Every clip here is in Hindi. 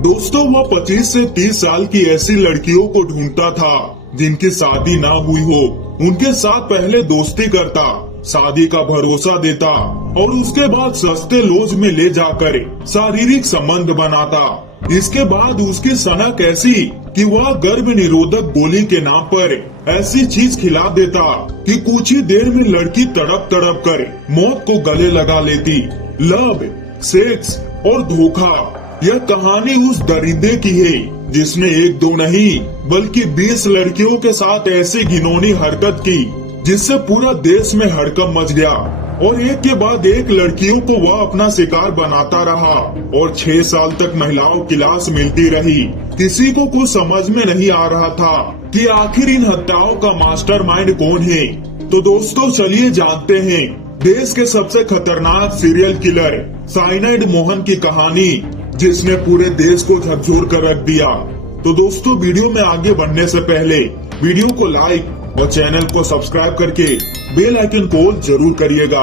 दोस्तों वह 25 से 30 साल की ऐसी लड़कियों को ढूंढता था जिनकी शादी ना हुई हो, उनके साथ पहले दोस्ती करता, शादी का भरोसा देता और उसके बाद सस्ते लोज में ले जाकर शारीरिक संबंध बनाता। इसके बाद उसकी सनक ऐसी कि वह गर्भ निरोधक गोली के नाम पर ऐसी चीज खिला देता कि कुछ ही देर में लड़की तड़प तड़प कर मौत को गले लगा लेती। लव, सेक्स और धोखा, यह कहानी उस दरिंदे की है जिसने एक दो नहीं बल्कि 20 लड़कियों के साथ ऐसी घिनौनी हरकत की जिससे पूरा देश में हड़कंप मच गया और एक के बाद एक लड़कियों को वह अपना शिकार बनाता रहा और 6 साल तक महिलाओं की लाश मिलती रही। किसी को कुछ समझ में नहीं आ रहा था कि आखिर इन हत्याओं का मास्टरमाइंड कौन है। तो दोस्तों चलिए जानते हैं देश के सबसे खतरनाक सीरियल किलर साइनाइड मोहन की कहानी, जिसने पूरे देश को झकझोर कर रख दिया। तो दोस्तों वीडियो में आगे बढ़ने से पहले वीडियो को लाइक और चैनल को सब्सक्राइब करके बेल आइकन को जरूर करिएगा।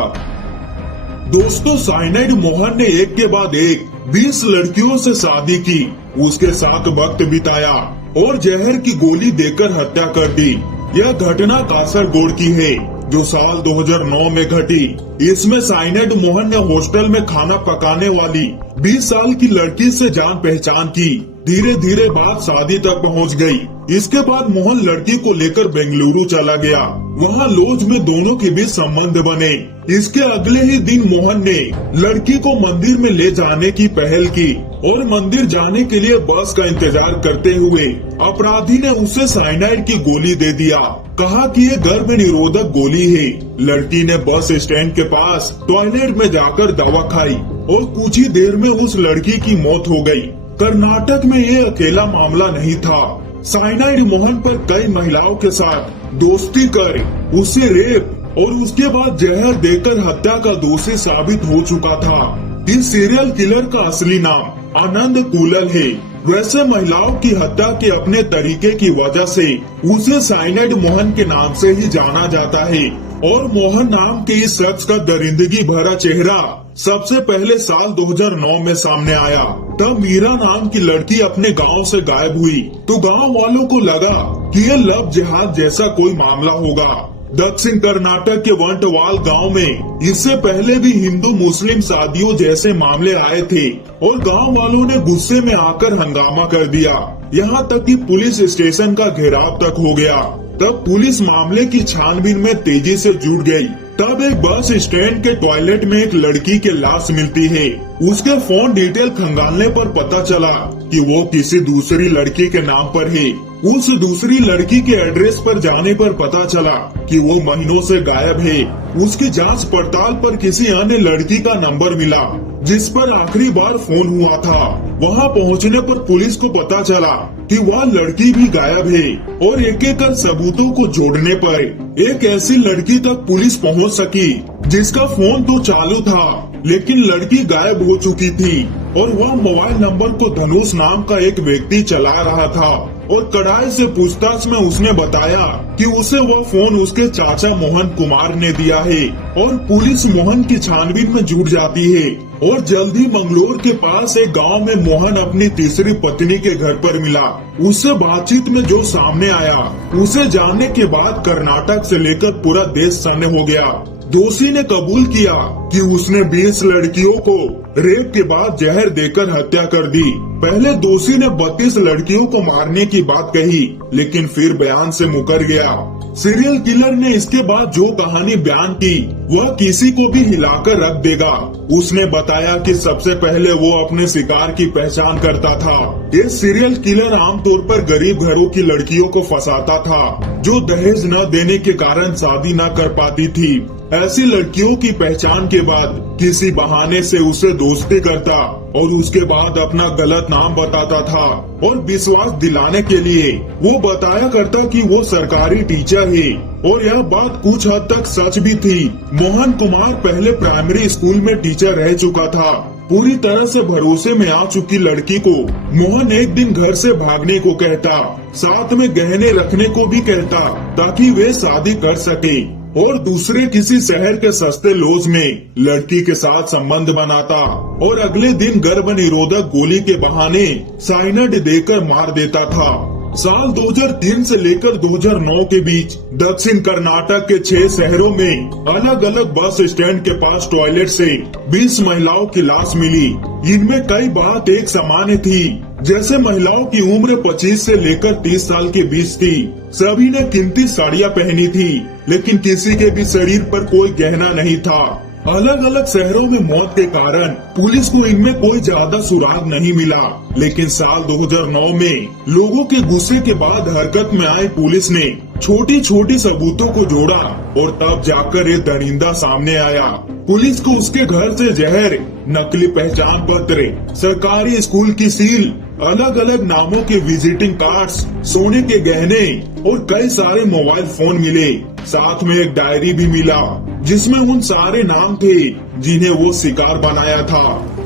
दोस्तों साइनाइड मोहन ने एक के बाद एक 20 लड़कियों से शादी की, उसके साथ वक्त बिताया और जहर की गोली देकर हत्या कर दी। यह घटना कासरगोड की है जो साल 2009 में घटी। इसमें साइनाइड मोहन ने हॉस्टल में खाना पकाने वाली 20 साल की लड़की से जान पहचान की। धीरे धीरे बात शादी तक पहुंच गई। इसके बाद मोहन लड़की को लेकर बेंगलुरु चला गया। वहां लॉज में दोनों के बीच संबंध बने। इसके अगले ही दिन मोहन ने लड़की को मंदिर में ले जाने की पहल की और मंदिर जाने के लिए बस का इंतजार करते हुए अपराधी ने उसे साइनाइड की गोली दे दिया। कहा कि ये गर्भ निरोधक गोली है। लड़की ने बस स्टैंड के पास टॉयलेट में जाकर दवा खाई और कुछ ही देर में उस लड़की की मौत हो गई। कर्नाटक में ये अकेला मामला नहीं था। साइनाइड मोहन पर कई महिलाओं के साथ दोस्ती कर उसे रेप और उसके बाद जहर देकर हत्या का दोषी साबित हो चुका था। इस सीरियल किलर का असली नाम आनंद कुलल है। वैसे महिलाओं की हत्या के अपने तरीके की वजह से उसे साइनाइड मोहन के नाम से ही जाना जाता है और मोहन नाम के इस शख्स का दरिंदगी भरा चेहरा सबसे पहले साल 2009 में सामने आया। तब मीरा नाम की लड़की अपने गांव से गायब हुई तो गांव वालों को लगा कि ये लव जिहाद जैसा कोई मामला होगा। दक्षिण कर्नाटक के वंटवाल गांव में इससे पहले भी हिंदू मुस्लिम शादियों जैसे मामले आए थे और गांव वालों ने गुस्से में आकर हंगामा कर दिया। यहां तक कि पुलिस स्टेशन का घेराव तक हो गया। तब पुलिस मामले की छानबीन में तेजी से जुट गई। तब एक बस स्टैंड के टॉयलेट में एक लड़की की लाश मिलती है। उसके फोन डिटेल खंगालने पर पता चला कि वो किसी दूसरी लड़की के नाम पर है। उस दूसरी लड़की के एड्रेस पर जाने पर पता चला कि वो महीनों से गायब है। उसकी जांच पड़ताल पर किसी अन्य लड़की का नंबर मिला जिस पर आखिरी बार फोन हुआ था। वहां पहुंचने पर पुलिस को पता चला कि वह लड़की भी गायब है और एक एक कर सबूतों को जोड़ने पर एक ऐसी लड़की तक पुलिस पहुंच सकी जिसका फोन तो चालू था लेकिन लड़की गायब हो चुकी थी और वह मोबाइल नंबर को धनुष नाम का एक व्यक्ति चला रहा था और कड़ाई से पूछताछ में उसने बताया कि उसे वह फोन उसके चाचा मोहन कुमार ने दिया है और पुलिस मोहन की छानबीन में जुट जाती है और जल्द ही मंगलोर के पास एक गांव में मोहन अपनी तीसरी पत्नी के घर पर मिला। उससे बातचीत में जो सामने आया उसे जानने के बाद कर्नाटक से लेकर पूरा देश सन्न हो गया। दोषी ने कबूल किया कि उसने 20 लड़कियों को रेप के बाद जहर देकर हत्या कर दी। पहले दोषी ने 32 लड़कियों को मारने की बात कही लेकिन फिर बयान से मुकर गया। सीरियल किलर ने इसके बाद जो कहानी बयान की वह किसी को भी हिलाकर रख देगा। उसने बताया कि सबसे पहले वो अपने शिकार की पहचान करता था। ये सीरियल किलर आमतौर पर गरीब घरों की लड़कियों को फंसाता था जो दहेज न देने के कारण शादी न कर पाती थी। ऐसी लड़कियों की पहचान के बाद किसी बहाने से उसे दोस्ती करता और उसके बाद अपना गलत नाम बताता था और विश्वास दिलाने के लिए वो बताया करता कि वो सरकारी टीचर है और यह बात कुछ हद तक सच भी थी। मोहन कुमार पहले प्राइमरी स्कूल में टीचर रह चुका था। पूरी तरह से भरोसे में आ चुकी लड़की को मोहन एक दिन घर से भागने को कहता, साथ में गहने रखने को भी कहता ताकि वे शादी कर सके और दूसरे किसी शहर के सस्ते लॉज में लड़की के साथ संबंध बनाता और अगले दिन गर्भ निरोधक गोली के बहाने साइनाइड देकर मार देता था। साल 2003 से लेकर 2009 के बीच दक्षिण कर्नाटक के 6 शहरों में अलग अलग बस स्टैंड के पास टॉयलेट से 20 महिलाओं की लाश मिली। इनमें कई बात एक समान थी, जैसे महिलाओं की उम्र 25 से लेकर 30 साल के बीच थी। सभी ने कीमती साड़ियाँ पहनी थी, लेकिन किसी के भी शरीर पर कोई गहना नहीं था। अलग अलग शहरों में मौत के कारण पुलिस को इनमें कोई ज्यादा सुराग नहीं मिला, लेकिन साल 2009 में लोगों के गुस्से के बाद हरकत में आई पुलिस ने छोटी छोटी सबूतों को जोड़ा और तब जाकर ये दरिंदा सामने आया। पुलिस को उसके घर से जहर, नकली पहचान पत्र, सरकारी स्कूल की सील, अलग अलग नामों के विजिटिंग कार्ड्स, सोने के गहने और कई सारे मोबाइल फोन मिले। साथ में एक डायरी भी मिला जिसमें उन सारे नाम थे जिन्हें वो शिकार बनाया था।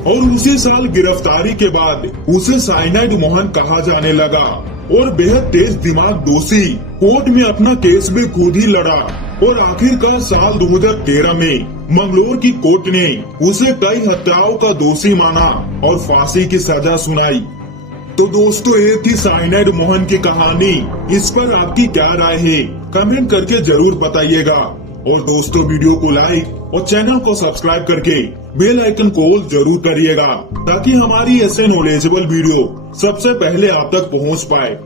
और उसी साल गिरफ्तारी के बाद उसे साइनाइड मोहन कहा जाने लगा और बेहद तेज दिमाग दोषी कोर्ट में अपना केस भी खुद ही लड़ा और आखिरकार साल 2013 में मंगलोर की कोर्ट ने उसे कई हत्याओं का दोषी माना और फांसी की सजा सुनाई। तो दोस्तों, ये थी साइनाइड मोहन की कहानी। इस पर आपकी क्या राय है, कमेंट करके जरूर बताइएगा। और दोस्तों, वीडियो को लाइक और चैनल को सब्सक्राइब करके बेल आइकन को ऑल जरूर करिएगा, ताकि हमारी ऐसे नॉलेजेबल वीडियो सबसे पहले आप तक पहुंच पाए।